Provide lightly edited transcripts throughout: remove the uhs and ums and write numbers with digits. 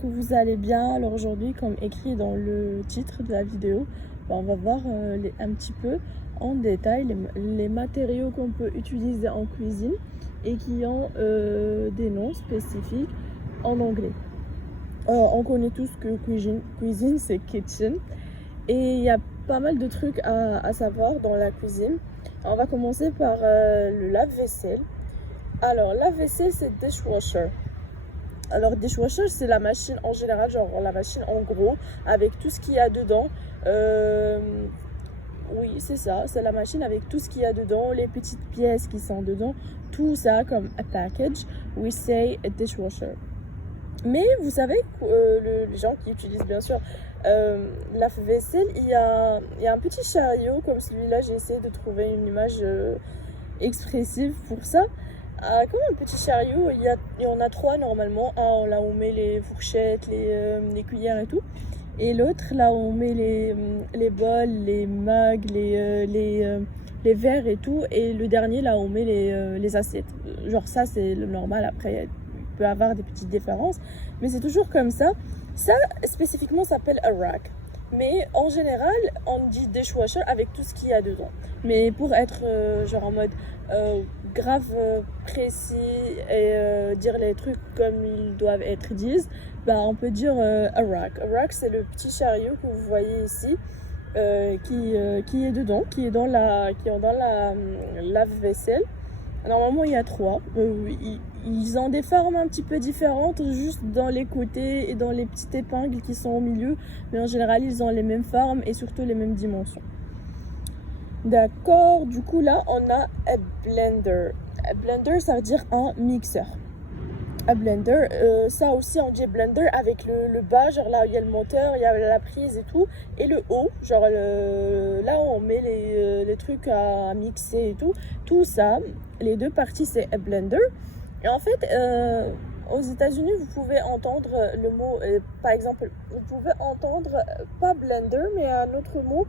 que vous allez bien. Alors aujourd'hui, comme écrit dans le titre de la vidéo, on va voir un petit peu en détail les matériaux qu'on peut utiliser en cuisine et qui ont des noms spécifiques en anglais. On connaît tous que cuisine c'est kitchen, et il y a pas mal de trucs à savoir dans la cuisine. On va commencer par le lave-vaisselle. Alors, lave-vaisselle, c'est dishwasher. Alors, dishwasher, c'est la machine en général, genre la machine en gros, avec tout ce qu'il y a dedans. Oui, c'est ça, c'est la machine avec tout ce qu'il y a dedans, les petites pièces qui sont dedans, tout ça comme a package. We say a dishwasher. Mais vous savez, les gens qui utilisent bien sûr lave-vaisselle, il y a un petit chariot comme celui-là. J'ai essayé de trouver une image expressive pour ça. Comme un petit chariot, il y en a trois normalement. Un là où on met les fourchettes, les cuillères et tout. Et l'autre là où on met les bols, les mugs, les verres et tout. Et le dernier là où on met les assiettes. Genre ça c'est le normal. Après il peut y avoir des petites différences. Mais c'est toujours comme ça. Ça spécifiquement s'appelle a rack. Mais en général, on dit dishwasher avec tout ce qu'il y a dedans. Mais pour être genre en mode grave précis et dire les trucs comme ils doivent être dits, bah, on peut dire a rack. A rack, c'est le petit chariot que vous voyez ici qui est dedans, qui est dans la lave-vaisselle. Normalement, il y a trois. Ils ont des formes un petit peu différentes, juste dans les côtés et dans les petites épingles qui sont au milieu. Mais en général, ils ont les mêmes formes et surtout les mêmes dimensions. D'accord, du coup là, on a a blender. A blender, ça veut dire un mixeur. A blender, ça aussi on dit blender avec le bas, genre là où il y a le moteur, il y a la prise et tout, et le haut, genre là où on met les trucs à mixer et tout ça, les deux parties c'est a blender. Et en fait, aux États-Unis, vous pouvez entendre le mot, par exemple, vous pouvez entendre pas blender, mais un autre mot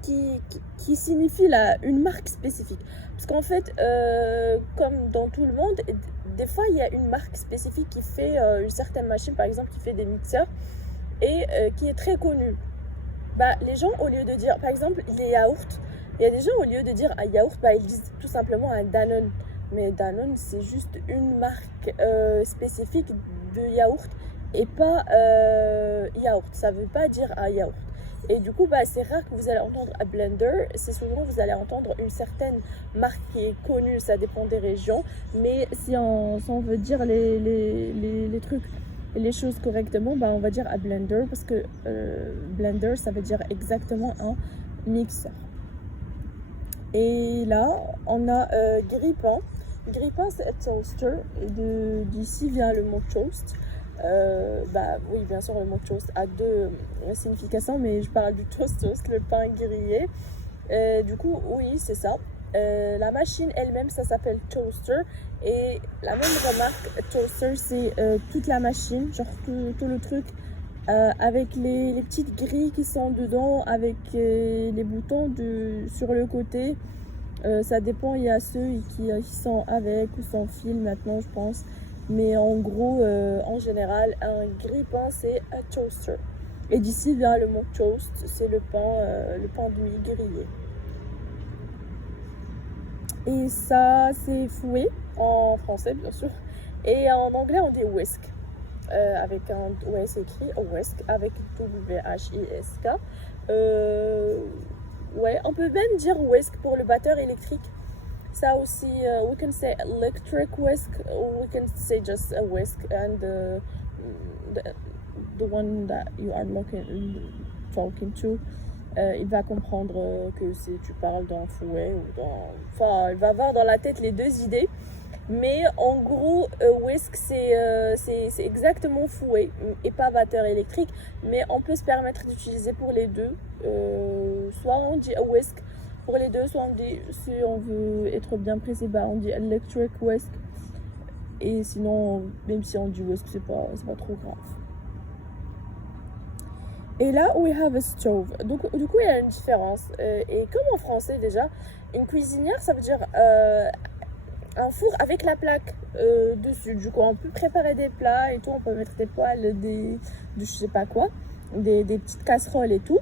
qui signifie une marque spécifique. Parce qu'en fait, comme dans tout le monde, des fois il y a une marque spécifique qui fait une certaine machine, par exemple, qui fait des mixeurs et qui est très connue. Bah, les gens, au lieu de dire, par exemple, les yaourts, il y a des gens, au lieu de dire un yaourt, bah, ils disent tout simplement un Danone. Mais Danone, c'est juste une marque spécifique de yaourt et pas yaourt. Ça veut pas dire un yaourt. Et du coup, bah, c'est rare que vous allez entendre un blender. C'est souvent vous allez entendre une certaine marque qui est connue. Ça dépend des régions. Mais si on veut dire les trucs et les choses correctement, bah, on va dire un blender parce que blender, ça veut dire exactement un mixeur. Et là, on a grille-pain. Grille-pain, c'est un toaster. Et d'ici vient le mot toast. Bah oui, bien sûr, le mot toast a deux significations, mais je parle du toast, le pain grillé. Du coup, oui, c'est ça. La machine elle-même, ça s'appelle toaster. Et la même remarque, toaster, c'est toute la machine, genre tout le truc, avec les petites grilles qui sont dedans, avec les boutons sur le côté. Ça dépend, il y a ceux qui sont avec ou sans fil maintenant, je pense. Mais en gros, en général, un grille-pain, c'est un toaster. Et d'ici vient le mot toast, c'est le pain de mie grillé. Et ça, c'est fouet, en français, bien sûr. Et en anglais, on dit whisk. Avec un OS écrit, whisk, avec W-H-I-S-K. Ouais, on peut même dire whisk pour le batteur électrique. Ça aussi, we can say electric whisk, or we can say just a whisk, and the one that you are talking to, il va comprendre que tu parles d'un fouet ou dans... Enfin, il va avoir dans la tête les deux idées. Mais en gros, whisk, c'est exactement fouet et pas batteur électrique. Mais on peut se permettre d'utiliser pour les deux. Soit on dit a whisk pour les deux, soit on dit, si on veut être bien précis, bah on dit electric whisk. Et sinon, même si on dit whisk, c'est pas trop grave. Et là, we have a stove. Donc, du coup, il y a une différence. Et comme en français déjà, une cuisinière, ça veut dire un four avec la plaque dessus. Du coup, on peut préparer des plats et tout. On peut mettre des poêles, je sais pas quoi, des petites casseroles et tout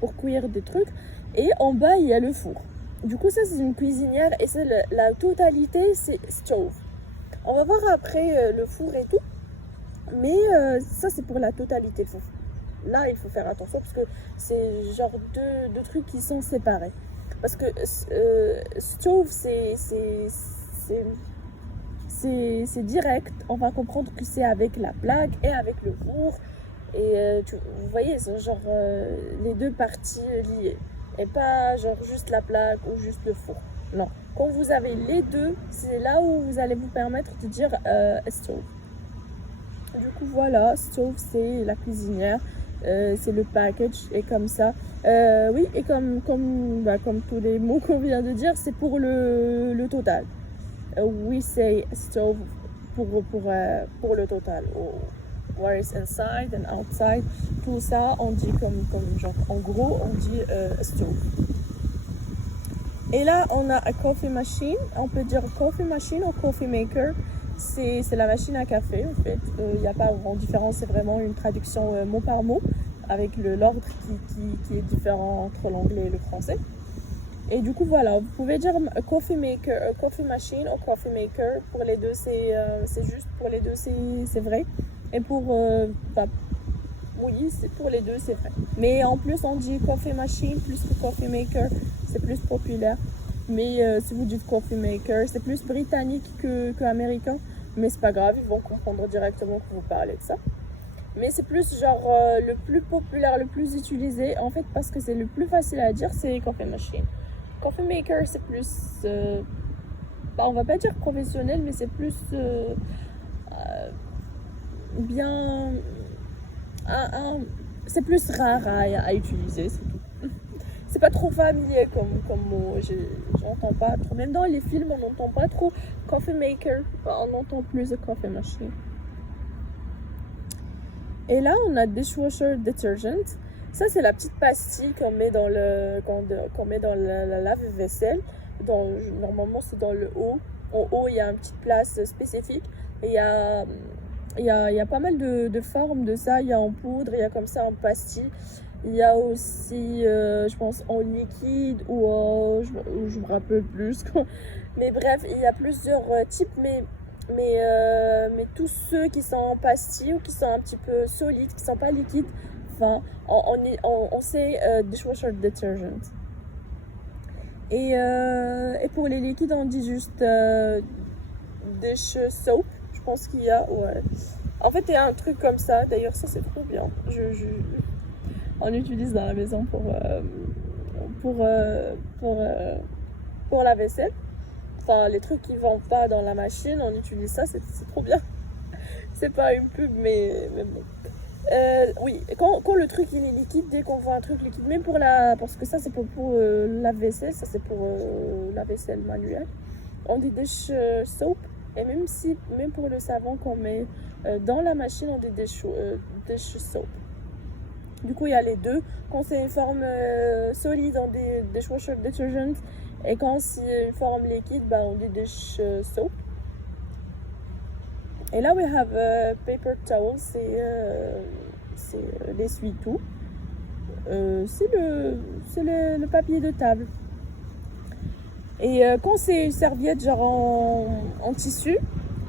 pour cuire des trucs. Et en bas, il y a le four. Du coup, ça, c'est une cuisinière et c'est la totalité, c'est stove. On va voir après le four et tout. Mais ça, c'est pour la totalité. Là, il faut faire attention parce que c'est genre deux trucs qui sont séparés. Parce que stove, c'est direct. On va comprendre que c'est avec la plaque et avec le four. Et vous voyez, c'est genre les deux parties liées. Et pas genre juste la plaque ou juste le four. Non. Quand vous avez les deux, c'est là où vous allez vous permettre de dire stove. Du coup, voilà, stove, c'est la cuisinière. C'est le package et comme ça. Oui, et comme tous les mots qu'on vient de dire, c'est pour le total. We say stove pour le total. What is inside and outside. Tout ça, on dit comme genre, en gros, on dit stove. Et là, on a a coffee machine. On peut dire coffee machine ou coffee maker. C'est la machine à café, en fait. Il n'y a pas grande différence. C'est vraiment une traduction mot par mot avec l'ordre qui est différent entre l'anglais et le français. Et du coup, voilà. Vous pouvez dire coffee maker, coffee machine ou coffee maker. Pour les deux, c'est juste. Pour les deux, c'est vrai. Et pour... oui, pour les deux, c'est vrai. Mais en plus, on dit coffee machine plus que coffee maker. C'est plus populaire. Mais si vous dites coffee maker, c'est plus britannique que américain. Mais c'est pas grave, ils vont comprendre directement que vous parlez de ça. Mais c'est plus genre le plus populaire, le plus utilisé. En fait, parce que c'est le plus facile à dire, c'est coffee machine. Coffee maker, c'est plus... on va pas dire professionnel, mais c'est plus... bien... c'est plus rare à utiliser, c'est tout. C'est pas trop familier comme mot, j'entends pas trop. Même dans les films, on n'entend pas trop coffee maker, on entend plus de coffee machine. Et là, on a dishwasher detergent. Ça, c'est la petite pastille qu'on met dans qu'on met dans la lave-vaisselle. Normalement, c'est dans le haut. En haut, il y a une petite place spécifique. Et il y a pas mal de formes de ça. Il y a en poudre, il y a comme ça en pastille. Il y a aussi, je pense, en liquide ou je me rappelle plus. Mais bref, il y a plusieurs types. Mais tous ceux qui sont en pastille ou qui sont un petit peu solides, qui ne sont pas liquides, enfin, on sait dishwasher detergent. Et pour les liquides, on dit juste dish soap. Je pense qu'il y a, ouais. En fait, il y a un truc comme ça. D'ailleurs, ça, c'est trop bien. On utilise dans la maison pour la vaisselle. Enfin, les trucs qui ne vendent pas dans la machine, on utilise ça, c'est trop bien. C'est pas une pub, mais bon. Oui, quand le truc il est liquide, dès qu'on voit un truc liquide, même parce que ça c'est pour la vaisselle, ça c'est pour la vaisselle manuelle, on dit dish soap. Et même pour le savon qu'on met dans la machine, on dit dish soap. Du coup, il y a les deux. Quand c'est une forme solide, on dit dishwasher detergent. Et quand c'est une forme liquide, on dit dish soap. Et là, we have paper towel. C'est l'essuie-tout. C'est le papier de table. Et quand c'est une serviette genre en tissu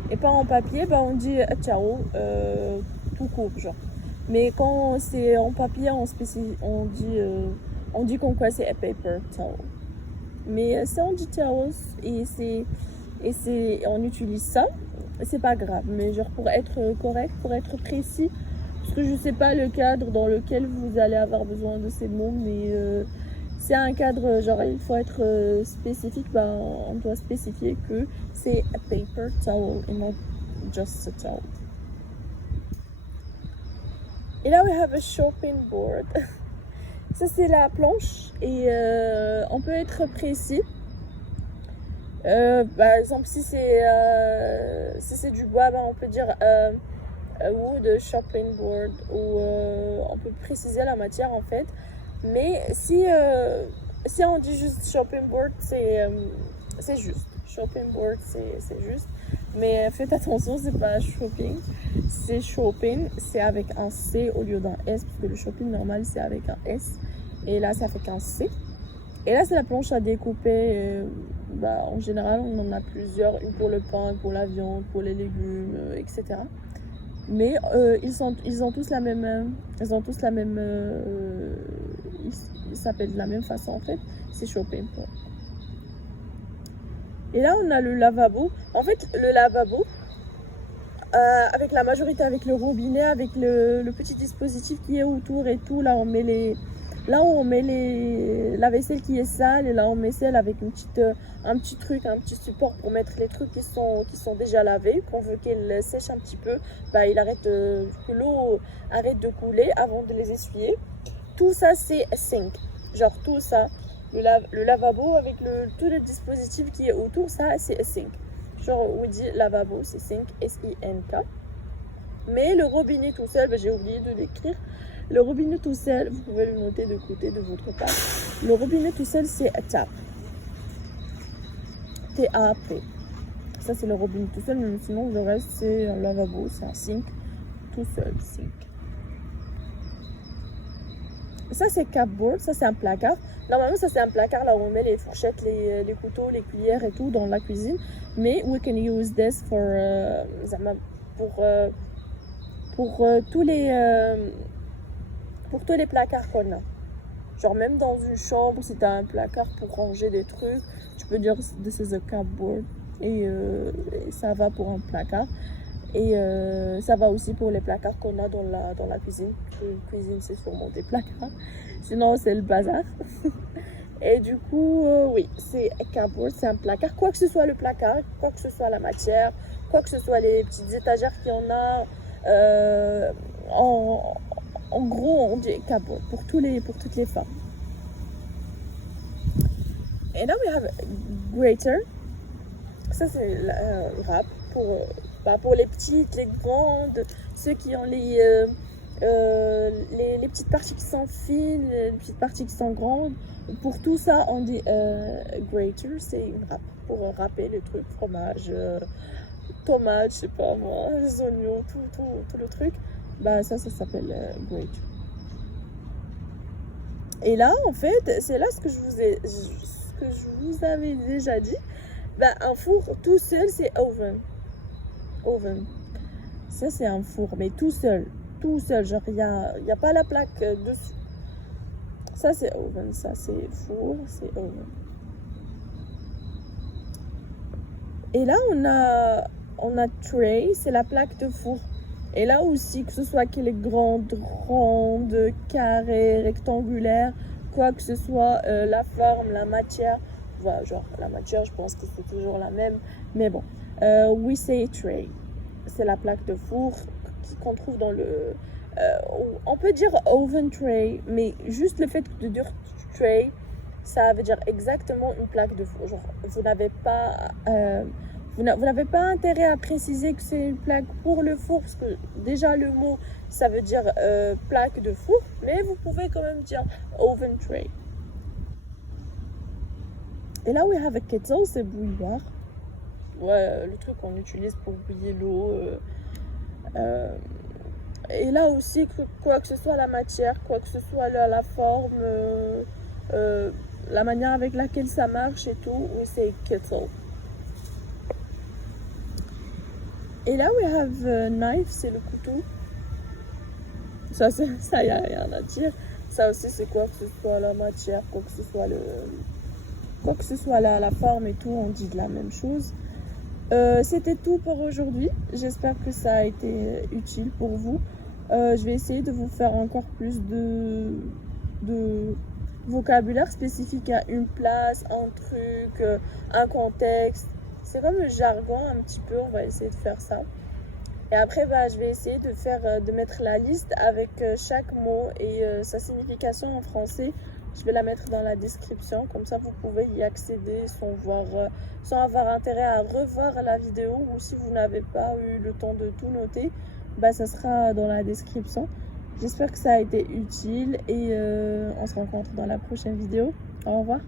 et pas en papier, on dit towel tout court, genre. Mais quand c'est en papier, on dit qu'on quoi c'est a paper towel. Mais ça on dit towels et on utilise ça, c'est pas grave. Mais genre pour être correct, pour être précis, parce que je sais pas le cadre dans lequel vous allez avoir besoin de ces mots, mais c'est un cadre, genre il faut être spécifique, on doit spécifier que c'est a paper towel et not just a towel. Et là, we have a chopping board. Ça, c'est la planche et on peut être précis. Par exemple, si c'est du bois, on peut dire a wood chopping board ou on peut préciser la matière en fait. Mais si on dit juste chopping board, c'est juste. Shopping board, c'est juste. Mais faites attention, c'est pas shopping, c'est shopping, c'est avec un C au lieu d'un S, parce que le shopping normal c'est avec un S. Et là, c'est avec un C. Et là, c'est la planche à découper. En général, on en a plusieurs, une pour le pain, une pour la viande, pour les légumes, etc. Mais ils ont tous la même, ils s'appellent de la même façon en fait. C'est shopping. Et là, on a le lavabo. En fait, le lavabo, avec la majorité, avec le robinet, avec le petit dispositif qui est autour et tout, là, on met la vaisselle qui est sale et là on met celle avec un petit truc, un petit support pour mettre les trucs qui sont déjà lavés. Quand on veut qu'elle sèche un petit peu, que l'eau arrête de couler avant de les essuyer. Tout ça c'est sink, genre tout ça, le lavabo avec tout le dispositif qui est autour, ça c'est sink. Genre on dit lavabo, c'est sink, S-I-N-K. Mais le robinet tout seul, j'ai oublié de l'écrire. Le robinet tout seul, vous pouvez le noter de côté de votre table. Le robinet tout seul, c'est tap. T-A-P. Ça, c'est le robinet tout seul, mais sinon, le reste, c'est un lavabo, c'est un sink. Tout seul, sink. Ça, c'est cupboard, ça, c'est un placard. Normalement, ça, c'est un placard là où on met les fourchettes, les couteaux, les cuillères et tout dans la cuisine. Mais we can use this pour tous les placards qu'on a. Genre même dans une chambre, si tu as un placard pour ranger des trucs, tu peux dire this is a cupboard. Et ça va pour un placard. Et ça va aussi pour les placards qu'on a dans la cuisine. La cuisine, c'est sûrement des placards. Sinon, c'est le bazar. Et du coup, oui, c'est cupboard, c'est un placard. Quoi que ce soit le placard, quoi que ce soit la matière, quoi que ce soit les petites étagères qu'il y en a, en gros, on dit cupboard pour toutes les femmes. Et là, we have grater. Ça, c'est un wrap pour les petites, les grandes, ceux qui ont les petites parties qui sont fines, les petites parties qui sont grandes. Pour tout ça, on dit grater, c'est une wrap pour râper les trucs, fromage, tomates, je sais pas moi, les oignons, tout le truc. Ça s'appelle grater. Et là, en fait, c'est là ce que je vous avais déjà dit. Un four tout seul, c'est oven. Ça, c'est un four, mais tout seul. Genre, il n'y a pas la plaque dessus. Ça, c'est oven. Ça, c'est four, c'est oven. Et là, on a tray, c'est la plaque de four. Et là aussi, que ce soit qu'elle est grande, ronde, carrée, rectangulaire, quoi que ce soit, la forme, la matière, voilà, genre la matière, je pense que c'est toujours la même. Mais bon, we say tray. C'est la plaque de four qu'on trouve dans le... on peut dire oven tray, mais juste le fait de dire tray, ça veut dire exactement une plaque de four. Genre, vous n'avez pas intérêt à préciser que c'est une plaque pour le four, parce que déjà le mot, ça veut dire plaque de four, mais vous pouvez quand même dire oven tray. Et là, we have a kettle, c'est bouilloire. Ouais, le truc qu'on utilise pour bouillir l'eau. Et là aussi, quoi que ce soit la matière, quoi que ce soit la forme, la manière avec laquelle ça marche et tout, oui, c'est kettle. Et là, we have a knife, c'est le couteau. Ça, y a rien à dire. Ça aussi, c'est quoi que ce soit la matière, quoi que ce soit la forme et tout, on dit de la même chose. C'était tout pour aujourd'hui. J'espère que ça a été utile pour vous. Je vais essayer de vous faire encore plus de vocabulaire spécifique à une place, un truc, un contexte. C'est comme le jargon un petit peu, on va essayer de faire ça. Et après, je vais essayer de mettre la liste avec chaque mot et sa signification en français. Je vais la mettre dans la description, comme ça vous pouvez y accéder sans avoir intérêt à revoir la vidéo, ou si vous n'avez pas eu le temps de tout noter, ça sera dans la description. J'espère que ça a été utile et on se rencontre dans la prochaine vidéo. Au revoir.